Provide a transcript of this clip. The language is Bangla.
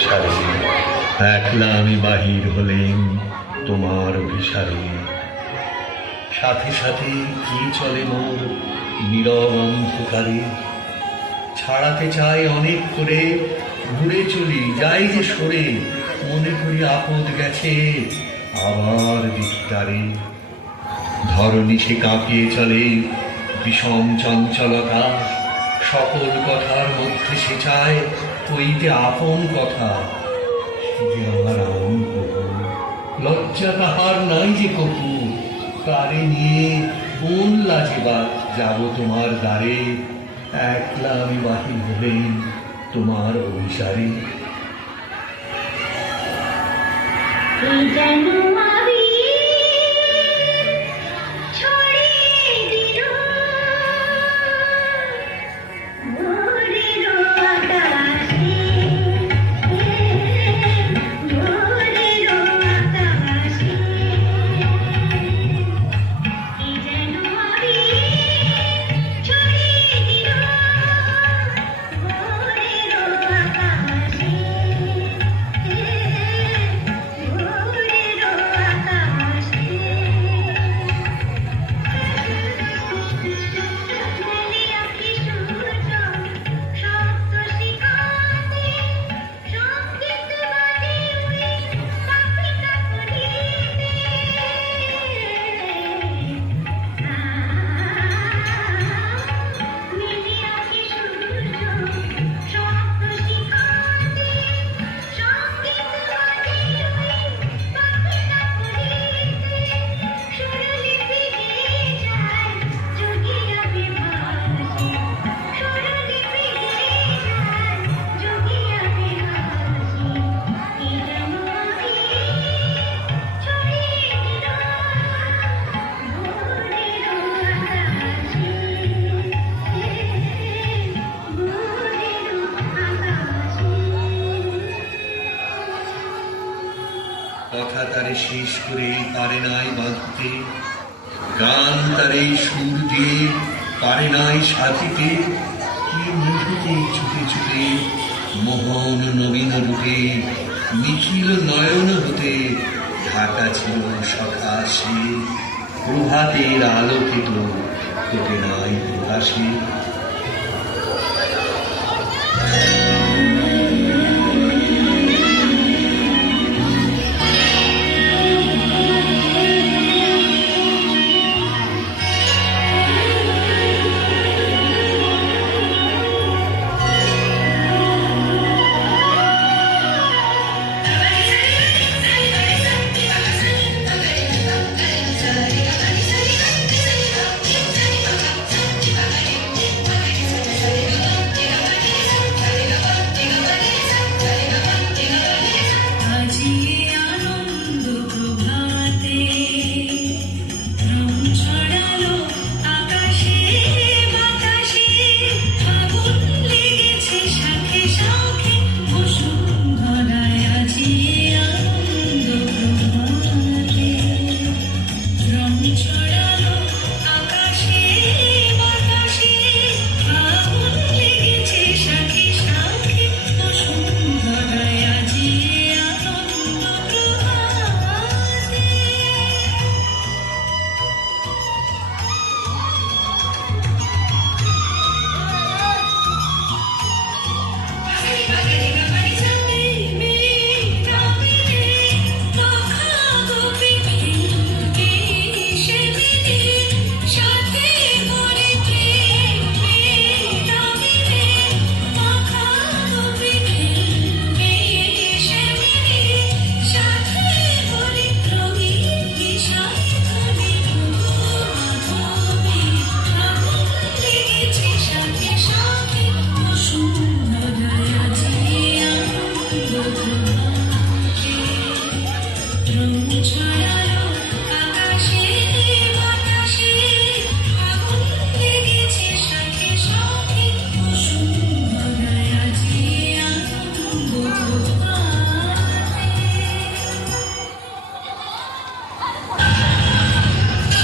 সংসারে। একলা আমি বাহির হলেন তোমার অভিসারে। সাথে সাথে কি চলে মোর নীরব অন্ধকারে। ছাড়াতে চাই অনেক করে, ঘুরে চলি যাই যে সরে। মনে করি আপদ গেছে, আবার দেখি তারে। ধরণী সে কাঁপিয়ে চলে বিষম চঞ্চলতা। সকল কথার মধ্যে সে চায় কইতে আপন কথা। সে যে আমার আমি প্রভু, লজ্জা তাহার নাই যে কপু। কারে নিয়ে কোন লাজেবা যাব তোমার দ্বারে। একলা আমি বাহির হলেন তোমার অভিসারে। কথা তারে শেষ করে পারে নাই বাঁধতে, গান তারে সুর দিয়ে পারে নাই সাজিতে। কি নিভৃতে ছুটে ছুটে মোহন নবীন রূপে, নিখিল নয়ন হতে ঢাকা ছিল সখা সে। প্রভাতের আলোকিত ফোটে নাই প্রকাশে।